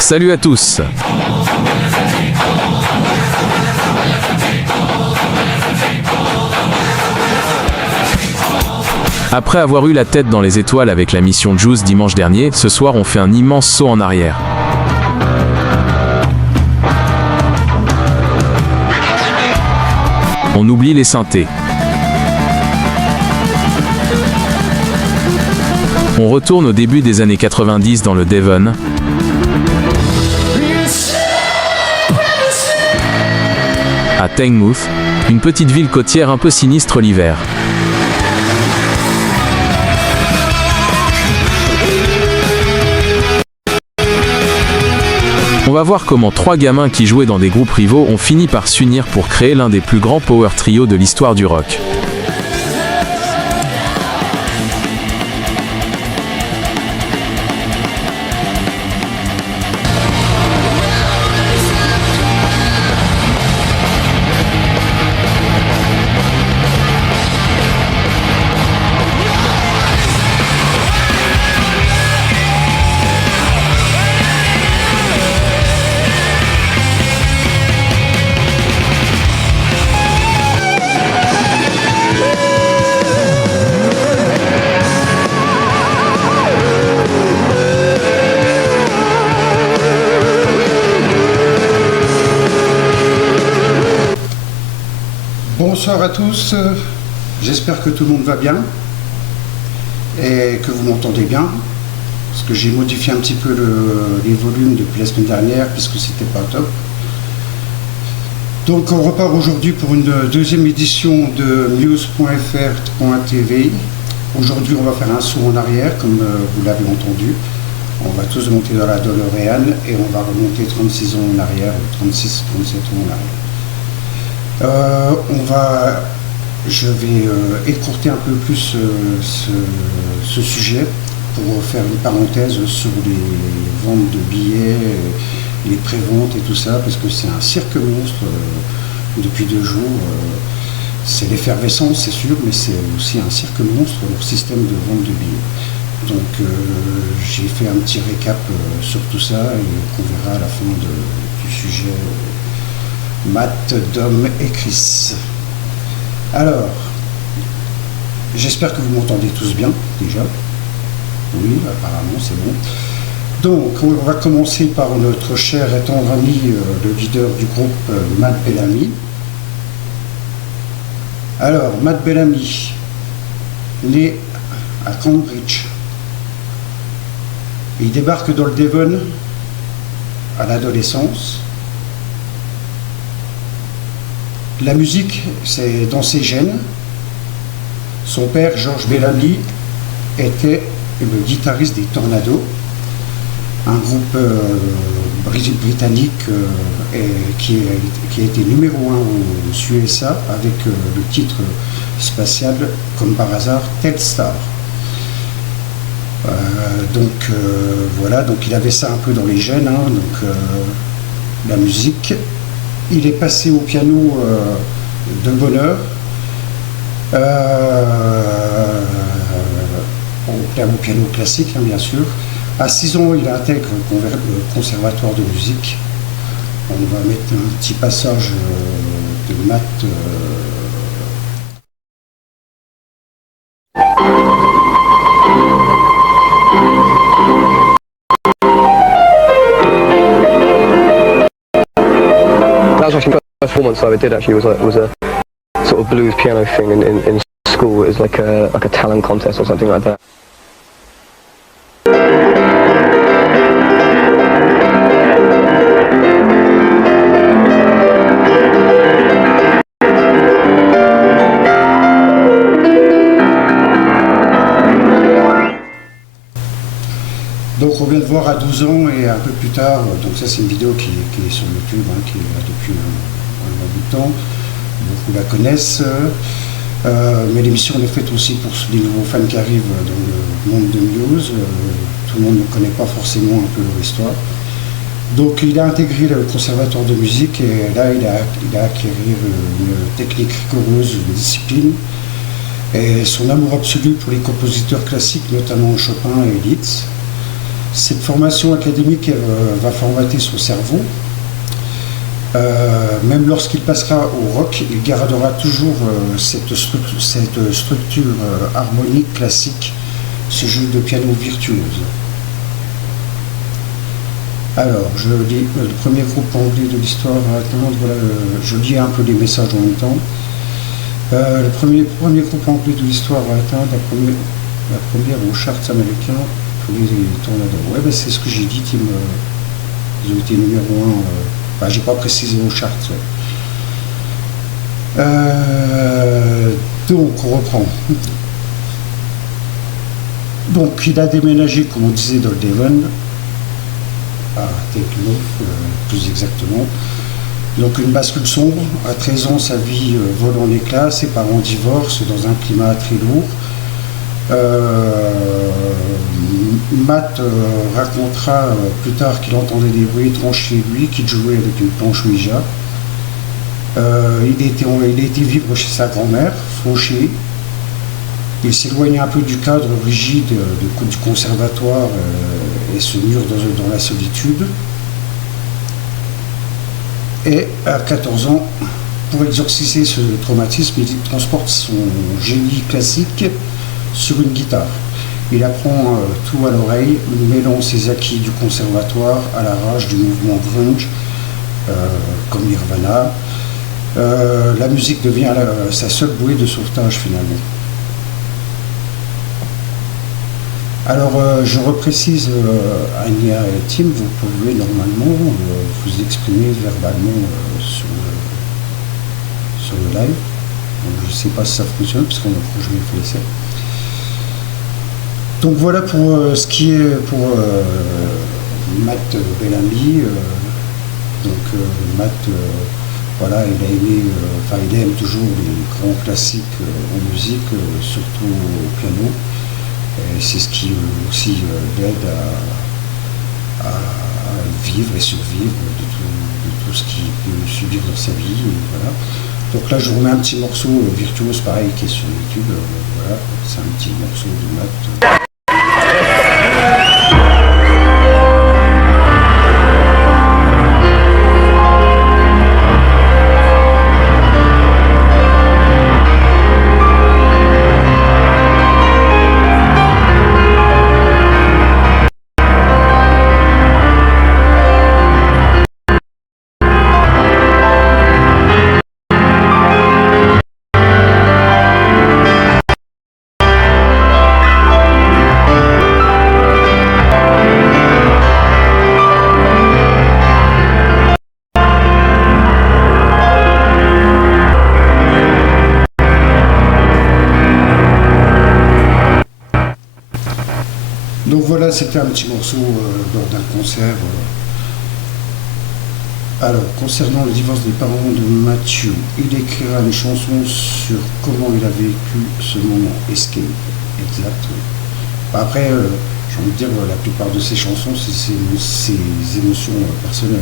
Salut à tous. Après avoir eu la tête dans les étoiles avec la mission Juice dimanche dernier, ce soir on fait un immense saut en arrière. On oublie les synthés. On retourne au début des années 90 dans le Devon. À Teignmouth, une petite ville côtière un peu sinistre l'hiver. On va voir comment trois gamins qui jouaient dans des groupes rivaux ont fini par s'unir pour créer l'un des plus grands power trios de l'histoire du rock. Bonsoir à tous, j'espère que tout le monde va bien et que vous m'entendez bien, parce que j'ai modifié un petit peu les volumes depuis la semaine dernière puisque c'était pas top. Donc on repart aujourd'hui pour une deuxième édition de Muse.fr.tv. Aujourd'hui on va faire un saut en arrière comme vous l'avez entendu. On va tous monter dans la DeLorean et on va remonter 36 ans en arrière, 36-37 ans en arrière. Je vais écourter un peu plus ce sujet pour faire une parenthèse sur les ventes de billets, les préventes et tout ça, parce que c'est un cirque monstre depuis 2 jours. C'est l'effervescence, c'est sûr, mais c'est aussi un cirque monstre, leur système de vente de billets. Donc j'ai fait un petit récap sur tout ça et on verra à la fin du sujet. Matt, Dom et Chris. Alors, j'espère que vous m'entendez tous bien, déjà. Oui, apparemment, c'est bon. Donc, on va commencer par notre cher et tendre ami, le leader du groupe, Matt Bellamy. Alors, Matt Bellamy, né à Cambridge. Il débarque dans le Devon à l'adolescence. La musique, c'est dans ses gènes. Son père, George Bellamy, était le guitariste des Tornados, un groupe britannique qui a été numéro 1 aux USA avec le titre spatial, comme par hasard, Telstar. Voilà, donc il avait ça un peu dans les gènes, la musique. Il est passé au piano de bonheur, au piano classique, bien sûr. À 6 ans, il intègre le conservatoire de musique. On va mettre un petit passage de Matt. That was actually the first performance I ever did. Actually, it was a sort of blues piano thing in school. It was like a talent contest or something like that. Donc on vient de voir à 12 ans et un peu plus tard, donc ça c'est une vidéo qui est sur YouTube, qui est là depuis un bout de temps, beaucoup la connaissent, mais l'émission est faite aussi pour les nouveaux fans qui arrivent dans le monde de Muse. Tout le monde ne connaît pas forcément un peu leur histoire. Donc il a intégré le conservatoire de musique et là il a acquis une technique rigoureuse, une discipline, et son amour absolu pour les compositeurs classiques, notamment Chopin et Liszt. Cette formation académique elle, va formater son cerveau. Même lorsqu'il passera au rock, il gardera toujours cette structure harmonique classique, ce jeu de piano virtuose. Alors, je lis le premier groupe anglais de l'histoire, voilà, je lis un peu les messages en même temps. Le premier groupe anglais de l'histoire va atteindre la première aux charts américains pour les Tornados. Ouais, ben c'est ce que j'ai dit, ils ont été numéro 1. J'ai pas précisé aux charts. Ouais. Donc, on reprend. Donc, il a déménagé, comme on disait, dans le Devon, à Tecklenburg, plus exactement. Donc une bascule sombre, à 13 ans sa vie vole en éclats, ses parents divorcent dans un climat très lourd. Matt racontera plus tard qu'il entendait des bruits étranges chez lui, qu'il jouait avec une planche Ouija. Il était vivre chez sa grand-mère, Fauché. Il s'éloignait un peu du cadre rigide du conservatoire et se mure dans la solitude. Et à 14 ans, pour exorciser ce traumatisme, il transporte son génie classique sur une guitare. Il apprend tout à l'oreille, mêlant ses acquis du conservatoire à la rage du mouvement grunge, comme Nirvana. La musique devient sa seule bouée de sauvetage finalement. Alors, je reprécise à Nia et Tim, vous pouvez normalement vous exprimer verbalement sur le live. Donc, je ne sais pas si ça fonctionne, parce qu'on n'a jamais fait l'essai. Donc voilà pour ce qui est pour Matt Bellamy. Matt, voilà, il a aimé, il aime toujours les grands classiques en musique, surtout au piano. C'est ce qui aussi l'aide à vivre et survivre de tout ce qu'il peut subir dans sa vie. Voilà. Donc là, je vous remets un petit morceau virtuose, pareil, qui est sur YouTube. Voilà, c'est un petit morceau de Matt. Donc voilà, c'était un petit morceau lors d'un concert. Alors, concernant le divorce des parents de Matthew, il écrira une chanson sur comment il a vécu ce moment, Escape. Exact. Après, j'ai envie de dire, la plupart de ses chansons, c'est ses émotions personnelles,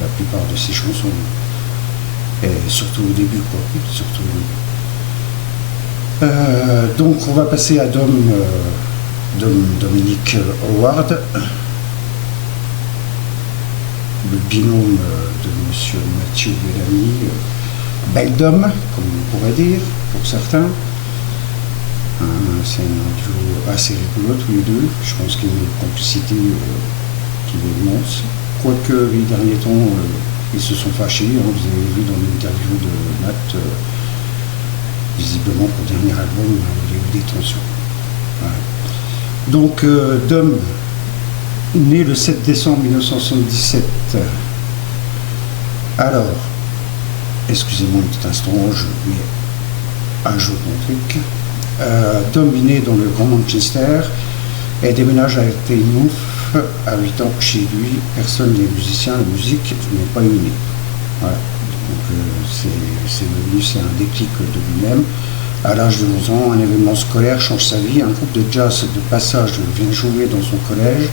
la plupart de ses chansons. Et surtout au début, quoi. Surtout au début. Donc, on va passer à Dominic Howard, le binôme de monsieur Matthew Bellamy, belle Dom, comme on pourrait dire, pour certains. C'est un duo assez rigolo tous les deux. Je pense qu'il y a une complicité qui est immense. Quoique les derniers temps, ils se sont fâchés. Vous avez vu dans l'interview de Matt, visiblement pour le dernier album, il y a eu des tensions. Voilà. Donc, Dom, né le 7 décembre 1977. Alors, excusez-moi un petit instant, je mets à jour mon truc. Dom est né dans le Grand Manchester et déménage à Teignmouth à 8 ans chez lui. Personne n'est musicien, la musique n'est pas innée. Voilà. Donc, c'est un déclic de lui-même. À l'âge de 11 ans, un événement scolaire change sa vie. Un groupe de jazz de passage vient jouer dans son collège.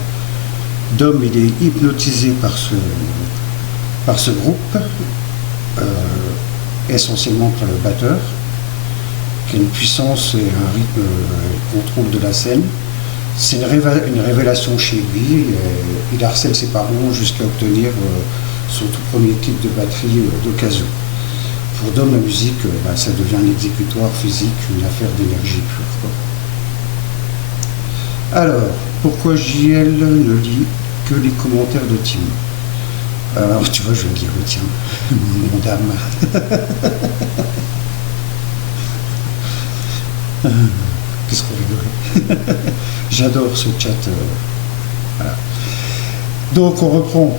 Dom, il est hypnotisé par ce groupe, essentiellement par le batteur, qui a une puissance et un rythme contrôle de la scène. C'est une révélation chez lui. Il harcèle ses parents jusqu'à obtenir son tout premier kit de batterie d'occasion. Pour Dom, la musique, ça devient un exécutoire physique, une affaire d'énergie pure. Alors, pourquoi JL ne lit que les commentaires de Tim? Alors, tu vois, je vais dire le tien, mon dame. Qu'est-ce qu'on rigole. J'adore ce chat. Voilà. Donc, on reprend.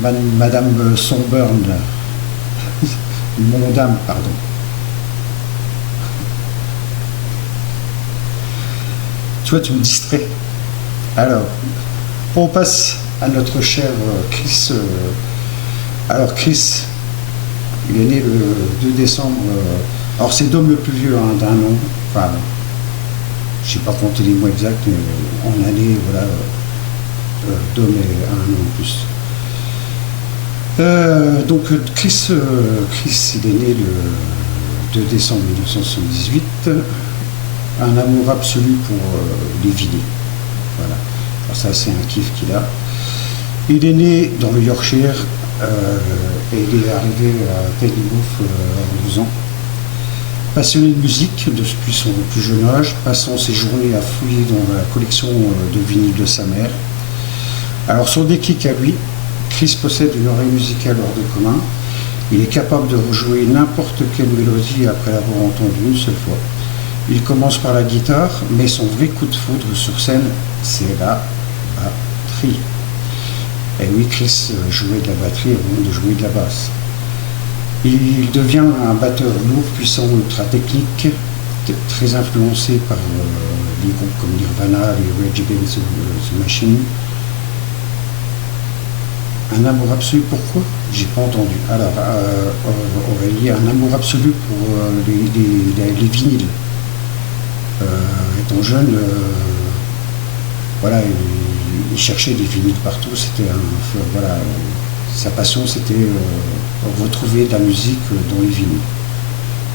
Madame Sonburn. Mon dame, pardon. Tu vois, tu me distrais. Alors, on passe à notre cher Chris. Alors, Chris, il est né le 2 décembre. Alors, c'est Dom le plus vieux d'un an. Enfin, je ne sais pas compter les mois exacts, mais en année, voilà, Dom est un an en plus. Donc Chris, il est né le 2 décembre 1978, un amour absolu pour les vinyles. Voilà. Alors ça, c'est un kiff qu'il a. Il est né dans le Yorkshire et il est arrivé à Teignmouth à 12 ans. Passionné de musique depuis son plus jeune âge, passant ses journées à fouiller dans la collection de vinyles de sa mère. Alors son déclic à lui, Chris possède une oreille musicale hors de commun. Il est capable de rejouer n'importe quelle mélodie après l'avoir entendue une seule fois. Il commence par la guitare, mais son vrai coup de foudre sur scène, c'est la batterie. Et oui, Chris jouait de la batterie avant de jouer de la basse. Il devient un batteur lourd, puissant, ultra technique, très influencé par des groupes comme Nirvana, les Rage Against the Machine. Un amour absolu, pourquoi? J'ai pas entendu. Alors, Aurélie, un amour absolu pour les vinyles. Étant jeune, voilà, il cherchait des vinyles partout. C'était voilà, sa passion, c'était retrouver de la musique dans les vinyles.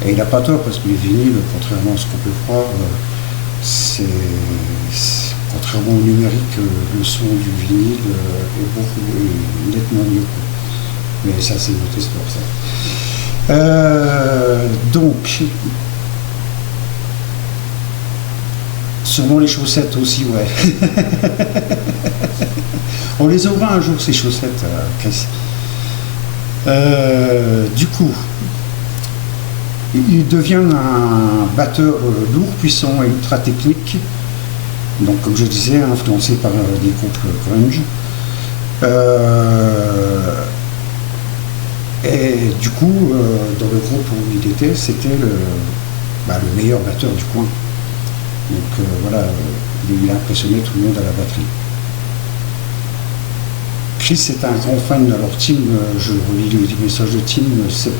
Et il n'a pas tort, parce que les vinyles, contrairement à ce qu'on peut croire, contrairement au numérique, le son du vinyle est nettement mieux. Mais ça, c'est une autre histoire, ça. Donc, sûrement les chaussettes aussi, ouais. On les aura un jour, ces chaussettes, Chris. Du coup, il devient un batteur lourd, puissant et ultra technique. Donc, comme je disais, influencé par des groupes grunge. Et du coup, dans le groupe où il était, c'était le meilleur batteur du coin. Donc voilà, il a impressionné tout le monde à la batterie. Chris est un grand fan. Alors Tim, je relis les messages de Tim, c'est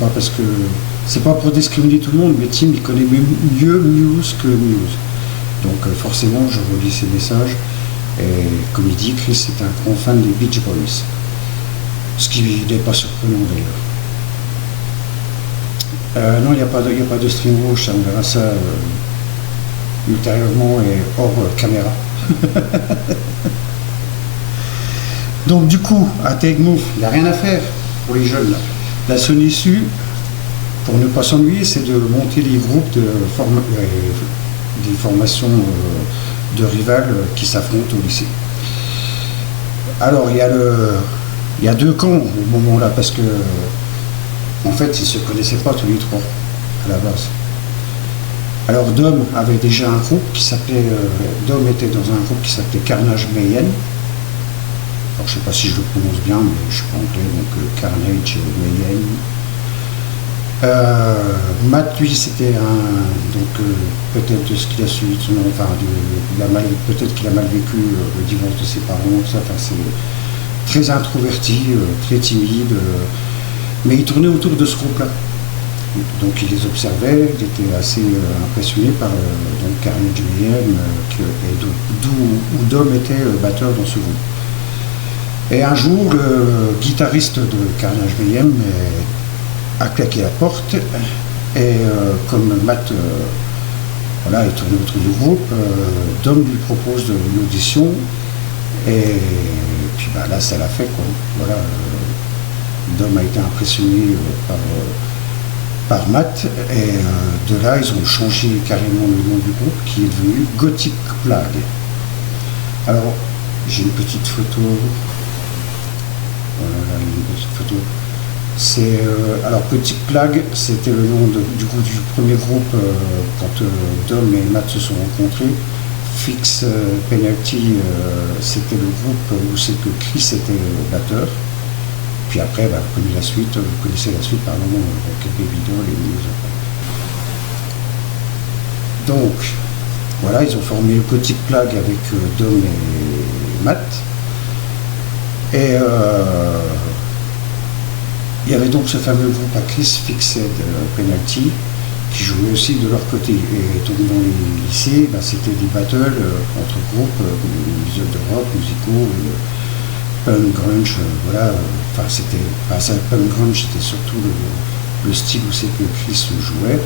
pas pour discriminer tout le monde, mais Tim il connaît mieux Muse que Muse. Donc forcément je relis ses messages, et comme il dit, Chris est un grand fan des Beach Boys. Ce qui n'est pas surprenant d'ailleurs. Non, il n'y a pas de string rouge, ça, on verra ça ultérieurement et hors caméra. Donc du coup, à Teignmouth, il n'y a rien à faire pour les jeunes. Là. La seule issue, pour ne pas s'ennuyer, c'est de monter les groupes des formations de rivales qui s'affrontent au lycée. Alors il y a deux camps au moment-là, parce que en fait ils ne se connaissaient pas tous les trois à la base. Alors Dom avait déjà un groupe qui s'appelait, Dom était dans un groupe qui s'appelait Carnage Mayhem. Alors je ne sais pas si je le prononce bien, mais je suis pas anglais, donc Carnage Mayhem. Matt, lui, c'était peut-être de ce qu'il a suivi, enfin, peut-être qu'il a mal vécu le divorce de ses parents, tout ça, enfin, c'est très introverti, très timide, mais il tournait autour de ce groupe-là. Donc il les observait, il était assez impressionné par Carnage Mayhem, où Dom était batteur dans ce groupe. Et un jour, le guitariste de Carnage Mayhem a claqué la porte, et comme Matt voilà, il tourne autour du groupe. Dom lui propose une audition et puis bah, là ça l'a fait quoi. Voilà, Dom a été impressionné par Matt et de là ils ont changé carrément le nom du groupe qui est devenu Gothic Plague. Alors j'ai une petite photo. Voilà, une petite photo. C'est alors Gothic Plague, c'était le nom du premier groupe quand Dom et Matt se sont rencontrés. Fix Penalty, c'était le groupe où c'est que Chris était batteur. Puis après, bah, vous connaissez la suite, pardon, Rocket Baby Doll et News. Donc, voilà, ils ont formé le Gothic Plague avec Dom et Matt. Et il y avait donc ce fameux groupe à Chris, Fixed Penalty, qui jouait aussi de leur côté. Et donc dans les lycées, bah, c'était des battles entre groupes, musiques de rock, musicaux, punk, grunge, voilà. Enfin, c'était pas ça, punk grunge, c'était surtout le style où c'est que Chris jouait.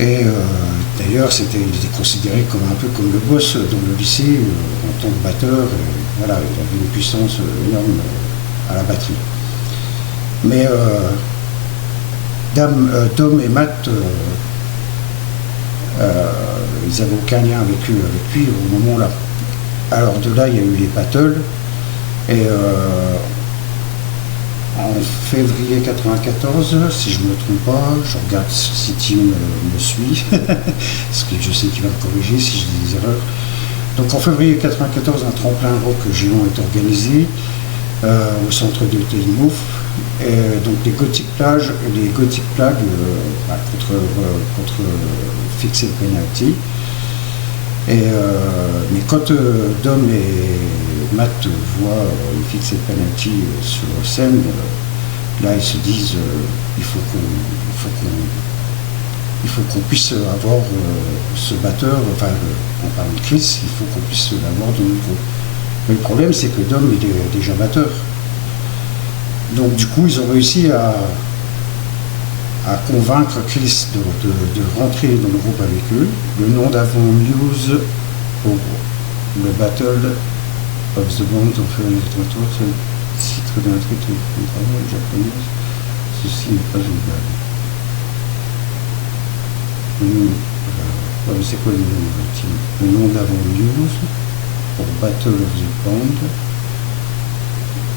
Et d'ailleurs, il était considéré comme un peu comme le boss dans le lycée en tant que batteur. Et, voilà, il avait une puissance énorme à la batterie. Mais Dom et Matt, ils n'avaient aucun lien avec lui au moment là. Alors de là, il y a eu les battles. Et en février 94, si je ne me trompe pas, je regarde si Tim me suit, parce que je sais qu'il va me corriger si je dis des erreurs. Donc en février 94, un tremplin rock géant est organisé au centre de Tenerife. Et donc les Gothic Plague contre Fixed Penalty. Et, mais quand Dom et Matt voient Fixed Penalty sur scène, là ils se disent il faut qu'on puisse avoir ce batteur, enfin en parlant de Chris, il faut qu'on puisse l'avoir dans notre groupe. Mais le problème c'est que Dom il est déjà batteur. Donc du coup ils ont réussi à convaincre Chris de rentrer dans le groupe avec eux. Le nom d'avant News pour le Battle of the Band of the titre d'un traité japonais. Ceci n'est pas une blague. C'est quoi le nom? Le nom d'avant News pour Battle of the Band.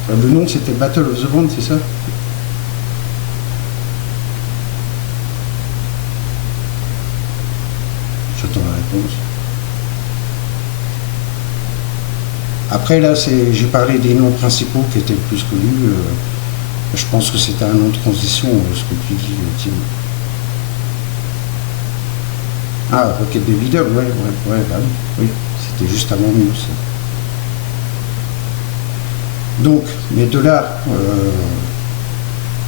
Le nom c'était Battle of the Band, c'est ça? J'attends la réponse. Après là, j'ai parlé des noms principaux qui étaient le plus connus. Je pense que c'était un nom de transition, ce que tu dis, Tim. Ah, Rocket Baby Doll, ouais, bah oui, c'était juste avant nous. Ça. Donc, mais de là,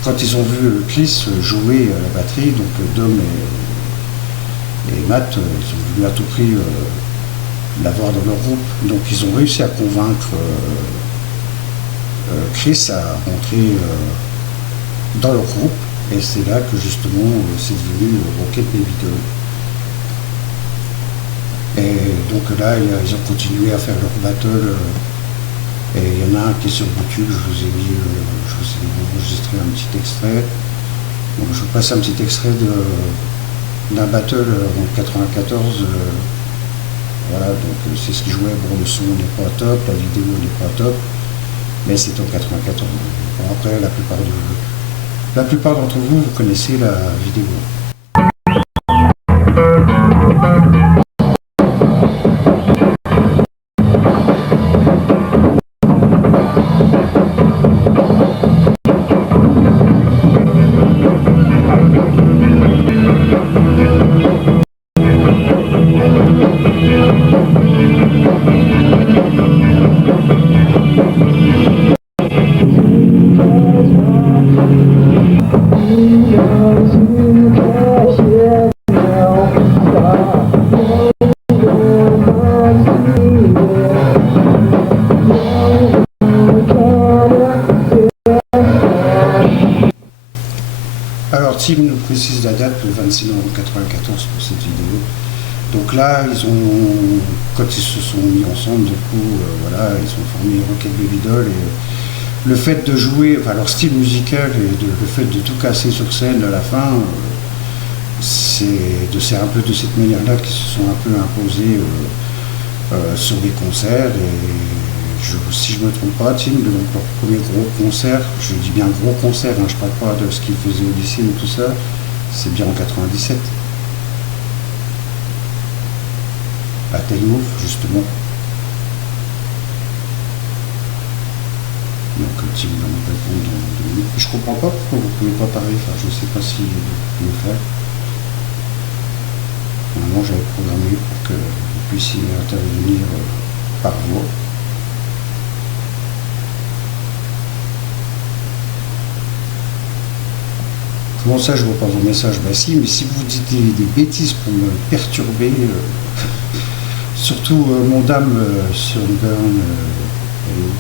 quand ils ont vu Chris jouer à la batterie, donc Dom et Matt, ils ont voulu à tout prix l'avoir dans leur groupe. Donc ils ont réussi à convaincre Chris à rentrer dans leur groupe. Et c'est là que justement c'est devenu Rocket Baby Doll. Et donc là, ils ont continué à faire leur battle. Et il y en a un qui est sur YouTube, je vous ai enregistré un petit extrait. Donc je vous passe un petit extrait d'un battle en 94. Voilà, donc c'est ce qui jouait. Bon, le son n'est pas top, la vidéo n'est pas top, mais c'est en 94. Bon, après, la plupart d'entre vous, vous connaissez la vidéo. Alors Tim nous précise la date, le 26 novembre 94 pour cette vidéo. Donc là, quand ils se sont mis ensemble, du coup, voilà, ils ont formé Rocket Baby Doll et le fait de jouer, enfin leur style musical et le fait de tout casser sur scène à la fin, c'est un peu de cette manière-là qu'ils se sont un peu imposés sur des concerts. Et si je ne me trompe pas, Tim, donc leur premier gros concert, je dis bien gros concert, hein, je ne parle pas de ce qu'ils faisaient au lycée ou tout ça, c'est bien en 97. À Taïouf, justement. Donc Tim va nous répondre dans 2 minutes. Je comprends pas pourquoi vous ne pouvez pas parler, enfin je ne sais pas si vous pouvez le faire. Normalement j'avais programmé pour que vous puissiez intervenir par voix. Comment ça je vois pas vos messages? Bah si, mais si vous dites des bêtises pour me perturber, surtout mon dame Sunburn, elle est où?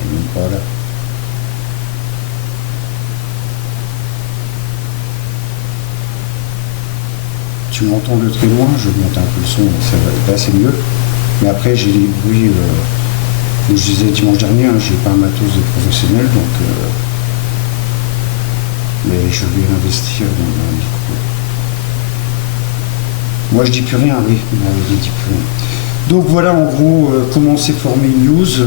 Elle n'est même pas là. Tu m'entends de très loin, je monte un peu le son, là c'est mieux. Mais après j'ai les bruits, comme je disais dimanche dernier, hein, j'ai pas un matos de professionnel, donc mais je vais investir dans un micro. Moi je dis plus rien, oui, mais je dis plus rien. Donc voilà en gros comment s'est formé News.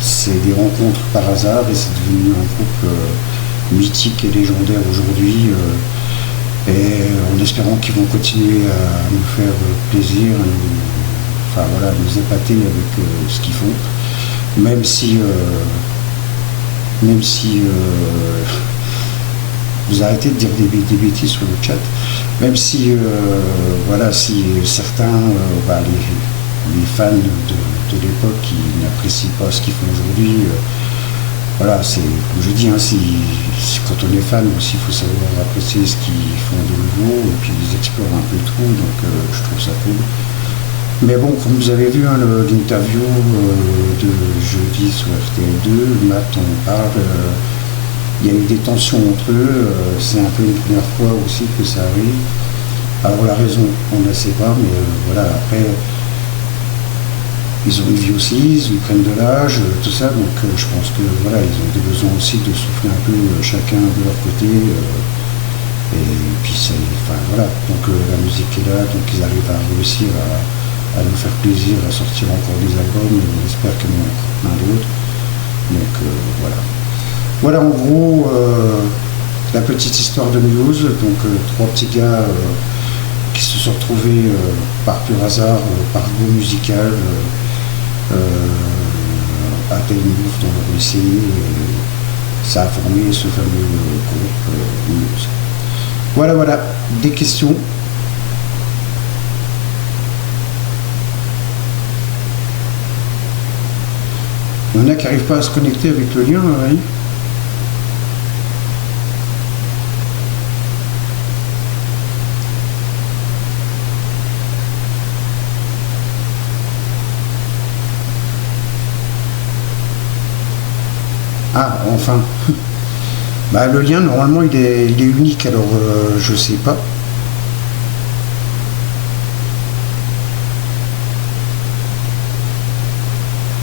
C'est des rencontres par hasard et c'est devenu un groupe mythique et légendaire aujourd'hui. Et en espérant qu'ils vont continuer à nous faire plaisir, à nous épater avec ce qu'ils font. Même si vous arrêtez de dire des bêtises sur le chat, même si si certains, les fans de l'époque qui n'apprécient pas ce qu'ils font aujourd'hui, c'est comme je dis, quand on est fan aussi, il faut savoir apprécier ce qu'ils font de nouveau, et puis ils explorent un peu tout, donc je trouve ça cool. Mais bon, comme vous avez vu l'interview de jeudi sur RTL2, Matt en parle, il y a eu des tensions entre eux, c'est un peu une première fois aussi que ça arrive. Alors la raison, on ne la sait pas, mais après, ils ont une vie aussi, ils prennent de l'âge, tout ça, donc je pense que ils ont des besoins aussi de souffler un peu chacun de leur côté. Et puis donc la musique est là, donc ils arrivent à réussir à nous faire plaisir, à sortir encore des albums, et on espère qu'il y en a encore plein d'autres. Donc voilà. Voilà en gros la petite histoire de News, donc 3 petits gars qui se sont retrouvés par pur hasard, par goût musical, à Taïouf dans le lycée, et ça a formé ce fameux groupe News. Voilà, des questions? Il y en a qui n'arrivent pas à se connecter avec le lien, oui. Ah, enfin. Le lien, normalement, il est unique, alors je sais pas.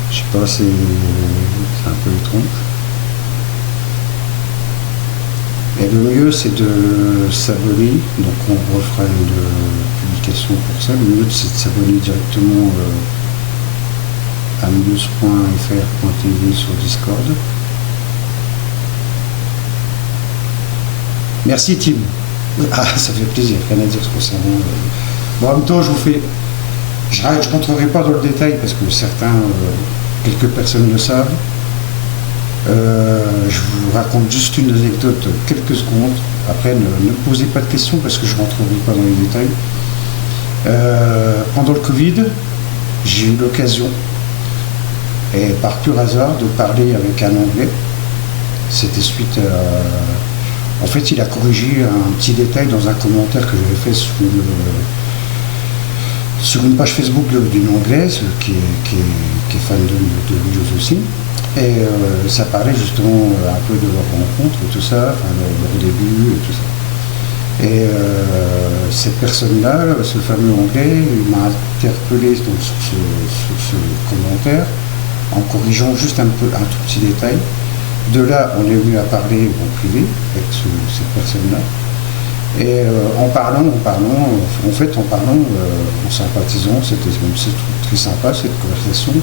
Je sais pas, c'est un peu étrange. Et le mieux, c'est de s'abonner, donc on refera une publication pour ça. Le mieux, c'est de s'abonner directement à news.fr.tv sur Discord. Merci Tim. Ah, ça fait plaisir, rien à dire concernant. Bon, en même temps, je ne rentrerai pas dans le détail parce que quelques personnes le savent. Je vous raconte juste une anecdote, quelques secondes. Après, ne posez pas de questions parce que je ne rentrerai pas dans les détails. Pendant le Covid, j'ai eu l'occasion, et par pur hasard, de parler avec un Anglais. C'était suite à... En fait, il a corrigé un petit détail dans un commentaire que j'avais fait sur une page Facebook d'une Anglaise qui est fan de News aussi. Et ça parlait justement un peu de leur rencontre et tout ça, leur début et tout ça. Et cette personne-là, ce fameux anglais, il m'a interpellé donc, sur ce commentaire en corrigeant juste un tout petit détail. De là, on est venu à parler en privé avec cette personne-là. Et en parlant, en sympathisant, c'était très sympa cette conversation.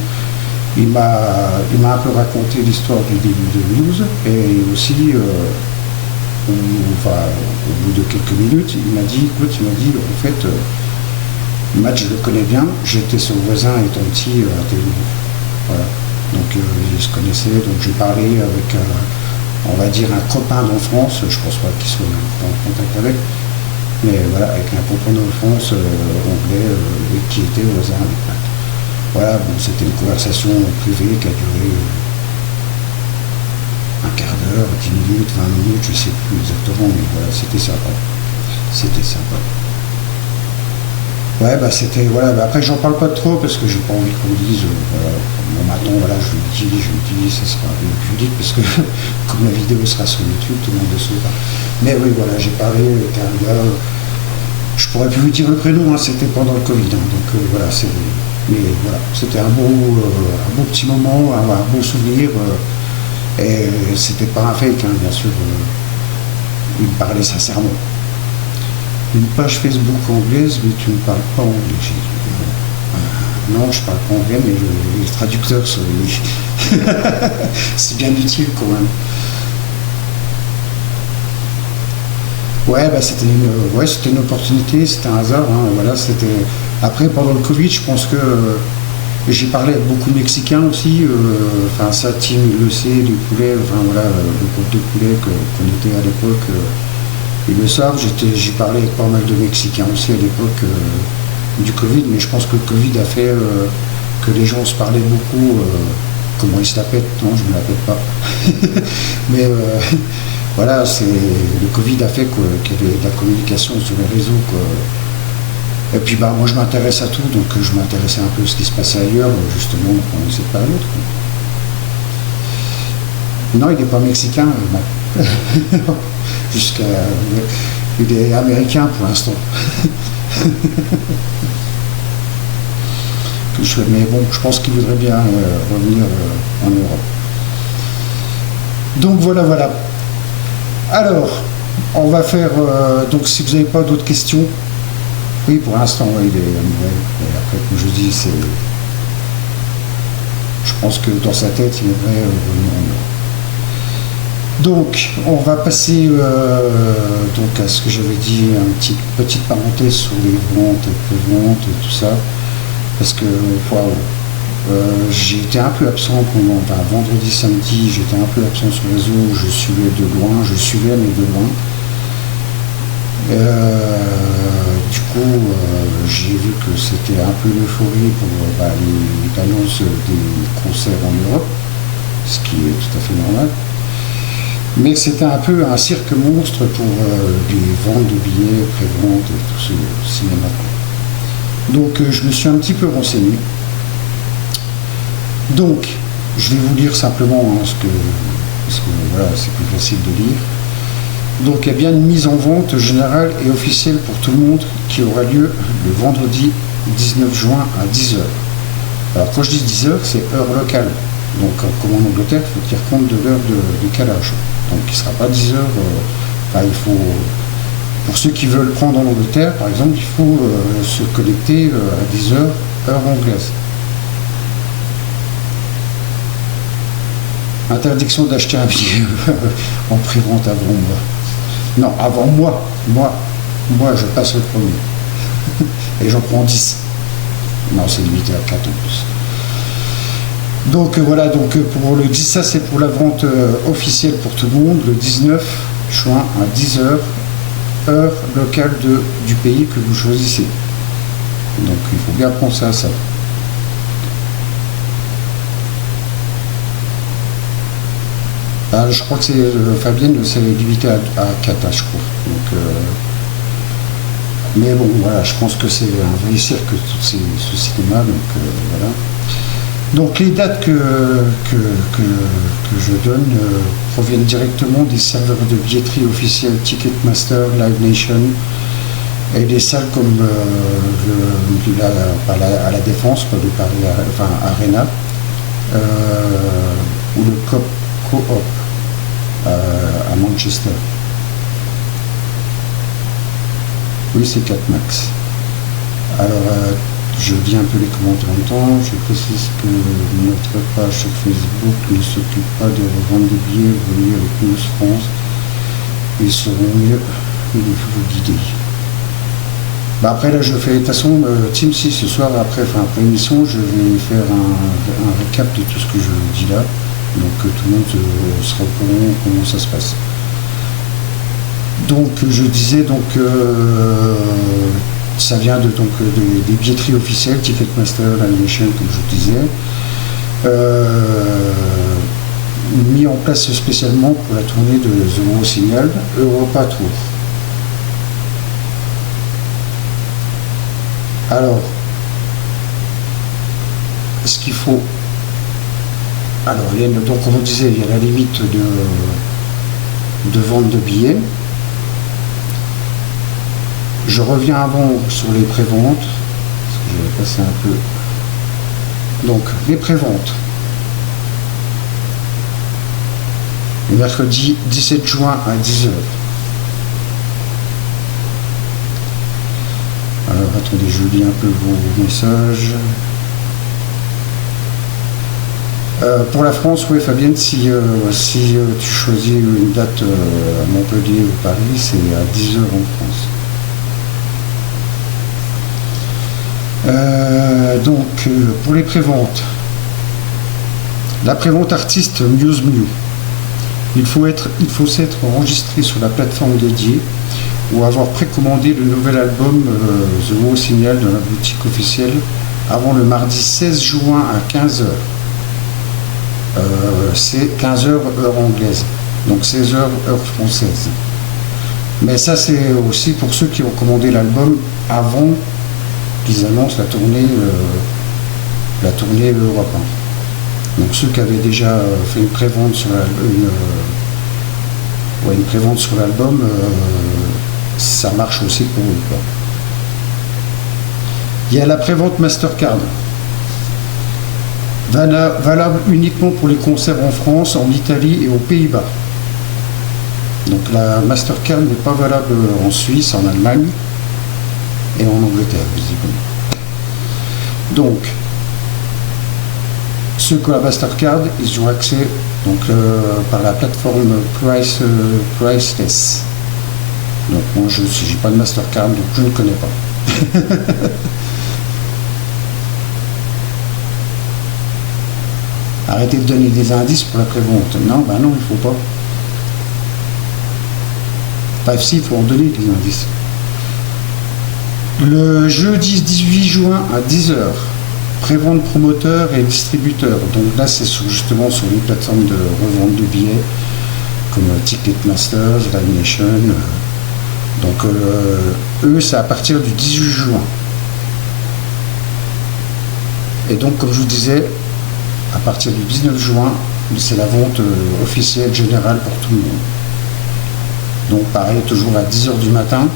Il m'a un peu raconté l'histoire du début de News et aussi, au bout de quelques minutes, il m'a dit, en fait, Matt, je le connais bien, j'étais son voisin étant petit à Télébourg. Voilà. Donc ils se connaissaient, donc j'ai parlé avec on va dire un copain d'enfance, je pense pas qu'il soit en contact avec, mais voilà, avec un copain d'enfance anglais qui était voisin avec Matt. Voilà, bon, c'était une conversation privée qui a duré un quart d'heure, 10 minutes, 20 minutes, je sais plus exactement, mais voilà, c'était sympa. C'était sympa. Ouais, bah c'était, voilà, bah après j'en parle pas trop parce que j'ai pas envie qu'on me dise, bon maintenant, voilà, je le dis, ça sera public parce que comme la vidéo sera sur YouTube, tout le monde le saura. Mais oui, voilà, j'ai parlé avec un gars, je pourrais plus vous dire le prénom, hein, c'était pendant le Covid, hein, donc voilà, mais voilà, c'était un beau petit moment, un beau souvenir, et c'était pas un fake, hein, bien sûr, il me parlait sincèrement. Une page Facebook anglaise, mais tu ne parles pas anglais. J'ai dit, non, je parle pas anglais, mais les traducteurs sont... c'est bien utile quand même. Ouais, bah c'était une opportunité, c'était un hasard. Hein, voilà, après, pendant le Covid, je pense que j'ai parlé avec beaucoup de Mexicains aussi. Ça, Tim le sait, du poulet, le groupe de poulet qu'on était à l'époque. Ils le savent, j'ai parlé avec pas mal de Mexicains aussi à l'époque du Covid, mais je pense que le Covid a fait que les gens se parlaient beaucoup. Comment ils se la pètent? Non, je ne me la pète pas. Mais voilà, le Covid a fait qu'il y avait de la communication sur les réseaux. Et puis moi je m'intéresse à tout, donc je m'intéressais un peu à ce qui se passait ailleurs, justement, pendant cette période. Non, il n'est pas mexicain. Il est américain pour l'instant. Mais bon, je pense qu'il voudrait bien revenir en Europe. Donc voilà. Alors, on va faire... donc si vous n'avez pas d'autres questions... Oui, pour l'instant, il est amoureux. Et après, comme je dis, je pense que dans sa tête, il aimerait revenir en Europe. Donc, on va passer donc à ce que j'avais dit, une petite parenthèse sur les ventes et pré-ventes et tout ça, parce que j'ai été un peu absent pendant vendredi, samedi, j'étais un peu absent sur le réseau, je suivais mais de loin. Du coup, j'ai vu que c'était un peu l'euphorie pour les annonces des concerts en Europe, ce qui est tout à fait normal. Mais c'était un peu un cirque monstre pour les ventes de billets, pré-ventes et tout ce cinéma. Donc je me suis un petit peu renseigné. Donc, je vais vous lire simplement parce que voilà, c'est plus facile de lire. Donc il y a bien une mise en vente générale et officielle pour tout le monde qui aura lieu le vendredi 19 juin à 10h. Alors quand je dis 10h, c'est heure locale. Donc comme en Angleterre, il faut tenir compte de l'heure de décalage. Donc il ne sera pas 10 heures. Il faut, pour ceux qui veulent prendre en Angleterre, par exemple, il faut se connecter à 10 heures, heure anglaise. Interdiction d'acheter un billet en pré-vente avant moi. Non, avant moi. Moi, je passe le premier. Et j'en prends 10. Non, c'est limité à 4 en plus. Donc voilà, pour le 10, ça c'est pour la vente officielle pour tout le monde, le 19 juin à 10h, heure locale du pays que vous choisissez. Donc il faut bien penser à ça. Je crois que c'est Fabienne, c'est limité à 4, je crois. Donc, mais bon, voilà, je pense que c'est un vrai cirque, tout ce cinéma, donc voilà. Donc les dates que je donne proviennent directement des serveurs de billetterie officiels Ticketmaster, Live Nation et des salles comme à la Défense, de Paris, enfin Arena, ou le Co-op à Manchester. Oui, c'est 4 max. Alors, je lis un peu les commentaires en même temps. Je précise que notre page sur Facebook ne s'occupe pas de revendre des billets venus avec News France. Ils seront mieux de vous guider. Bah après, là, je fais, de toute façon, Team 6 ce soir, après l'émission, je vais faire un récap de tout ce que je dis là. Donc, tout le monde sera au courant comment ça se passe. Donc je disais ça vient des billetteries officielles, Ticketmaster, Live Nation, comme je disais, mis en place spécialement pour la tournée de The Eurosignal Europa Tour. Alors, ce qu'il faut, alors donc comme on disait, il y a la limite de vente de billets. Je reviens avant sur les préventes, parce que je vais passer un peu. Donc, les préventes. Le mercredi 17 juin à 10h. Alors, attendez, je lis un peu vos messages. Pour la France, oui, Fabienne, si tu choisis une date à Montpellier ou Paris, c'est à 10h en France. Pour les préventes, la prévente artiste Muse Mew, il faut s'être enregistré sur la plateforme dédiée ou avoir précommandé le nouvel album The Eurosignal dans la boutique officielle avant le mardi 16 juin à 15h. C'est 15h heure anglaise, donc 16h heure française. Mais ça, c'est aussi pour ceux qui ont commandé l'album avant qu'ils annoncent la tournée Europe 1. Donc ceux qui avaient déjà fait une prévente sur l'album, ça marche aussi pour eux, quoi. Il y a la prévente Mastercard, valable uniquement pour les concerts en France, en Italie et aux Pays-Bas. Donc la Mastercard n'est pas valable en Suisse, en Allemagne et en Angleterre, visiblement. Donc, ceux qui ont la Mastercard, ils ont accès par la plateforme Priceless. Donc moi, je n'ai pas de Mastercard, donc je ne connais pas. Arrêtez de donner des indices pour la prévente. Non, il ne faut pas. Bref, si, il faut en donner des indices. Le jeudi 18 juin à 10h, prévente promoteurs et distributeurs. Donc là, c'est justement sur les plateformes de revente de billets comme Ticketmaster, Live Nation. Donc eux, c'est à partir du 18 juin. Et donc, comme je vous disais, à partir du 19 juin, c'est la vente officielle générale pour tout le monde. Donc pareil, toujours à 10h du matin,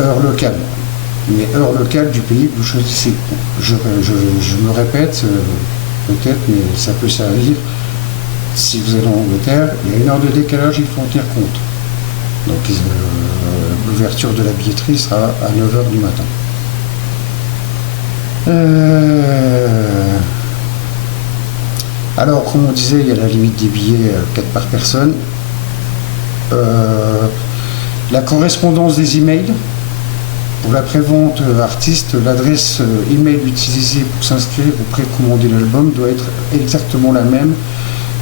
heure locale. Mais heure locale du pays que vous choisissez. Je me répète, peut-être, mais ça peut servir. Si vous êtes en Angleterre, il y a une heure de décalage, il faut en tenir compte. Donc l'ouverture de la billetterie sera à 9h du matin. Alors, comme on disait, il y a la limite des billets 4 par personne. La correspondance des emails. Pour la prévente artiste, l'adresse email utilisée pour s'inscrire ou précommander l'album doit être exactement la même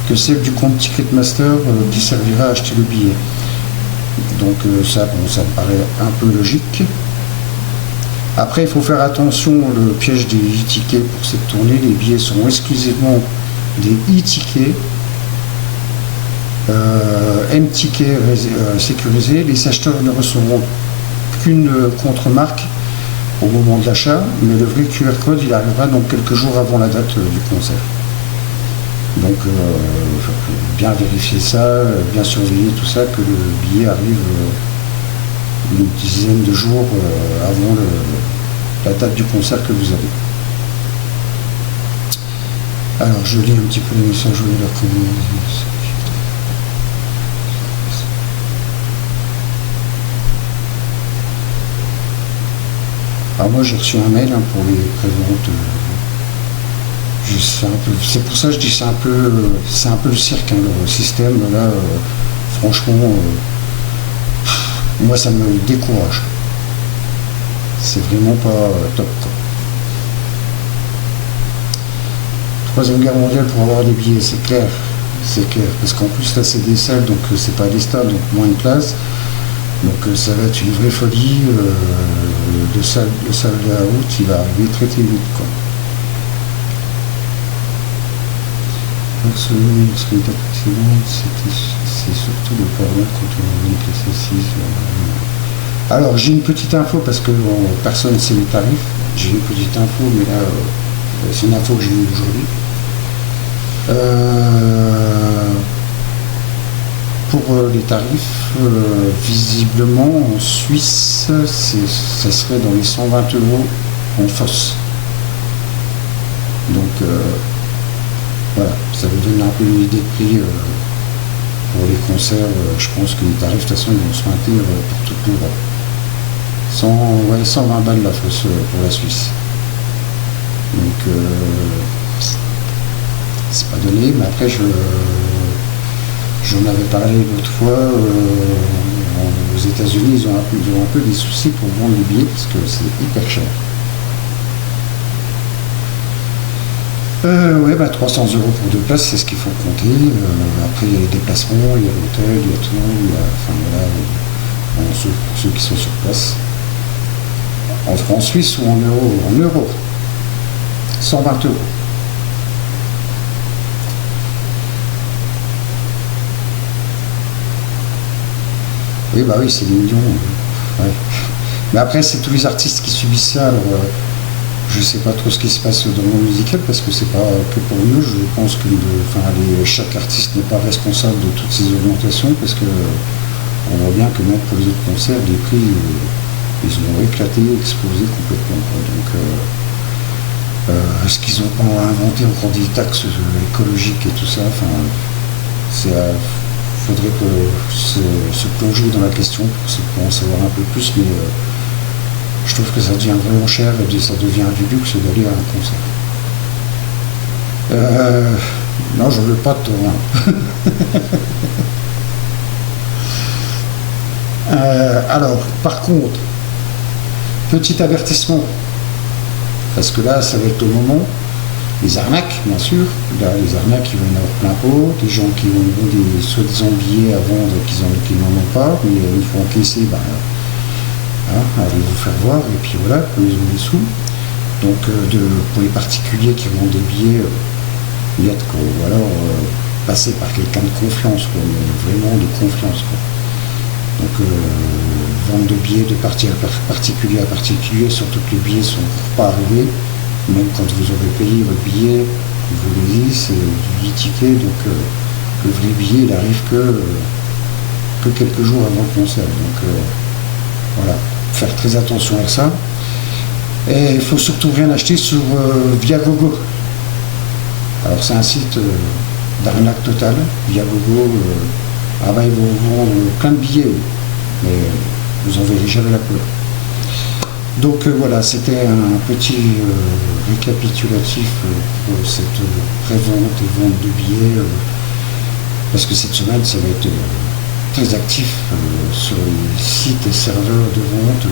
que celle du compte Ticketmaster qui servira à acheter le billet. Donc ça me paraît un peu logique. Après, il faut faire attention au piège des e-tickets pour cette tournée. Les billets seront exclusivement des e-tickets, M-tickets sécurisés. Les acheteurs ne recevront qu'une contre-marque au moment de l'achat, mais le vrai QR code il arrivera donc quelques jours avant la date du concert. Donc faut bien vérifier ça, bien surveiller tout ça, que le billet arrive une dizaine de jours avant la date du concert que vous avez. Alors je lis un petit peu les messages de la communauté. Alors moi j'ai reçu un mail pour les préventes. C'est pour ça que je dis c'est un peu le cirque, le système là. Franchement, moi ça me décourage. C'est vraiment pas top. Troisième guerre mondiale pour avoir des billets, c'est clair. Parce qu'en plus là c'est des salles, donc c'est pas des stades, donc moins de place. Donc ça va être une vraie folie. Le salle de la route, il va arriver très très vite quoi. C'est surtout le problème quand on a une PC6. Alors j'ai une petite info parce que personne ne sait les tarifs. J'ai une petite info, mais là c'est une info que j'ai eue aujourd'hui. Pour les tarifs, visiblement en Suisse, ça serait dans les 120 € en fosse. Donc voilà, ça vous donne un peu une idée de prix pour les concerts. Je pense que les tarifs de toute façon ils vont se maintenir pour toute l'Europe. 120 balles la fosse pour la Suisse. Donc c'est pas donné, mais après j'en avais parlé l'autre fois. Aux États-Unis ils ont un peu des soucis pour vendre les billets parce que c'est hyper cher. Ouais, 300 € pour 2 places, c'est ce qu'il faut compter. Après, il y a les déplacements, il y a l'hôtel, il y a tout. Enfin, voilà, ceux qui sont sur place. En francs suisses ou en euros? En euros. 120 €. Oui, bah oui, c'est des millions. Ouais. Mais après, c'est tous les artistes qui subissent ça. Alors, je sais pas trop ce qui se passe dans le monde musical parce que c'est pas que pour nous. Je pense que chaque artiste n'est pas responsable de toutes ces augmentations parce que on voit bien que même pour les autres concerts, les prix ils ont éclaté, explosé complètement. Donc est-ce qu'ils n'ont pas inventé encore des taxes écologiques et tout ça? Enfin, faudrait se plonger dans la question pour en savoir un peu plus, mais je trouve que ça devient vraiment cher et ça devient du luxe d'aller à un concert. Non, je veux pas de toi. Alors, par contre, petit avertissement, parce que là, ça va être au moment, les arnaques, bien sûr. Là, les arnaques, ils vont en avoir plein pot. Des gens qui vont des soi-disant billets à vendre qui n'en ont pas, mais une fois encaissés, allez vous faire voir, et puis voilà, ils ont les sous. Donc pour les particuliers qui vendent des billets, net, ou alors passer par quelqu'un de confiance, mais vraiment de confiance. Donc vente de billets de particulier à particulier, surtout que les billets ne sont encore pas arrivés. Même quand vous aurez payé votre billet, vous le dites, c'est du ticket, donc le vrai billet il arrive que quelques jours avant le concert. Donc voilà, faire très attention à ça. Et il ne faut surtout rien acheter sur Viagogo. Alors c'est un site d'arnaque totale. Viagogo, ils vont vendre plein de billets, mais vous n'en verrez jamais la couleur. Donc voilà, c'était un petit récapitulatif pour cette pré-vente et vente de billets, parce que cette semaine ça va être très actif sur les sites et serveurs de vente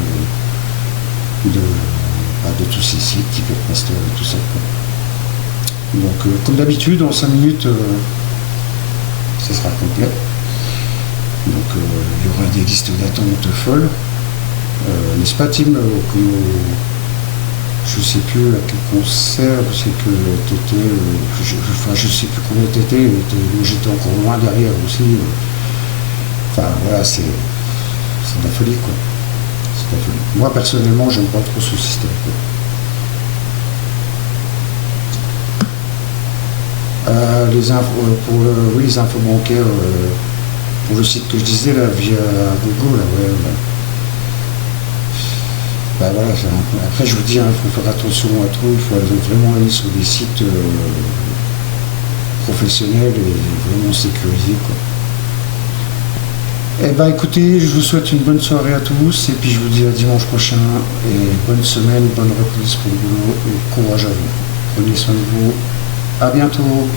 de tous ces sites, Ticketmaster et tout ça. Donc comme d'habitude, en 5 minutes, ça sera complet. Donc il y aura des listes d'attente folles. N'est-ce pas, Tim? Je sais plus à quel concert, je sais que t'étais, je sais plus combien t'étais, j'étais encore loin derrière aussi. Enfin voilà, c'est de la folie quoi. C'est la folie. Moi, personnellement, j'aime pas trop ce système. Les infos, oui, les infos bancaires, pour le site que je disais, là, via Google, là, ouais. Bah, voilà, après, je vous dis, il faut faire attention à tout, il faut vraiment aller sur des sites professionnels et vraiment sécurisés, quoi. Eh ben écoutez, je vous souhaite une bonne soirée à tous et puis je vous dis à dimanche prochain et bonne semaine, bonne reprise pour le boulot et courage à vous. Prenez soin de vous. À bientôt.